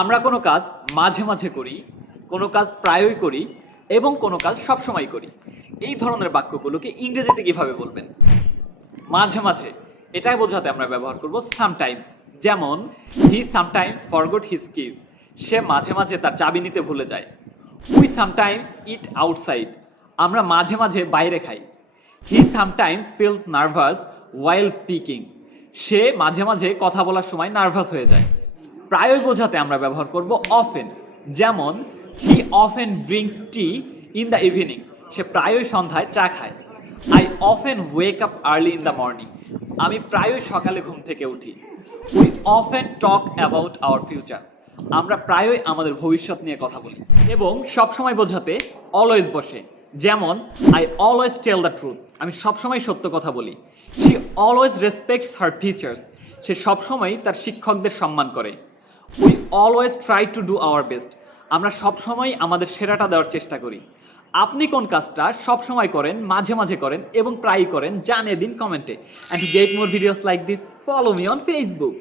আমরা কোনো কাজ মাঝে মাঝে করি, কোনো কাজ প্রায়ই করি এবং কোনো কাজ সবসময় করি। এই ধরনের বাক্যগুলোকে ইংরেজিতে কিভাবে বলবেন? মাঝে মাঝে এটাই বোঝাতে আমরা ব্যবহার করব সামটাইমস। যেমন হি সামটাইমস ফরগট হিজ কিজ, সে মাঝে মাঝে তার চাবি নিতে ভুলে যায়। উই সামটাইমস ইট আউটসাইড, আমরা মাঝে মাঝে বাইরে খাই। হি সামটাইমস ফিলস নার্ভাস ওয়াইল স্পিকিং, সে মাঝে মাঝে কথা বলার সময় নার্ভাস হয়ে যায়। প্রায়ই বোঝাতে আমরা ব্যবহার করব অফেন। যেমন he often drinks tea in the evening, সে প্রায়ই সন্ধ্যায় চা খায়। I often wake up early in the morning, আমি প্রায়ই সকালে ঘুম থেকে উঠি। We often talk about our future, আমরা প্রায়ই আমাদের ভবিষ্যৎ নিয়ে কথা বলি। এবং সবসময় বোঝাতে অলওয়েজ বসে। যেমন I always tell the truth, আমি সবসময় সত্য কথা বলি। She always respects her teachers, সে সবসময় তার শিক্ষকদের সম্মান করে। We always try to do our best, আমরা সবসময় আমাদের সেরাটা দেওয়ার চেষ্টা করি। আপনি কোন কাজটা সবসময় করেন, মাঝে মাঝে করেন এবং প্রায়ই করেন জানিয়ে দিন কমেন্টে। And to get more videos like this, follow me on Facebook.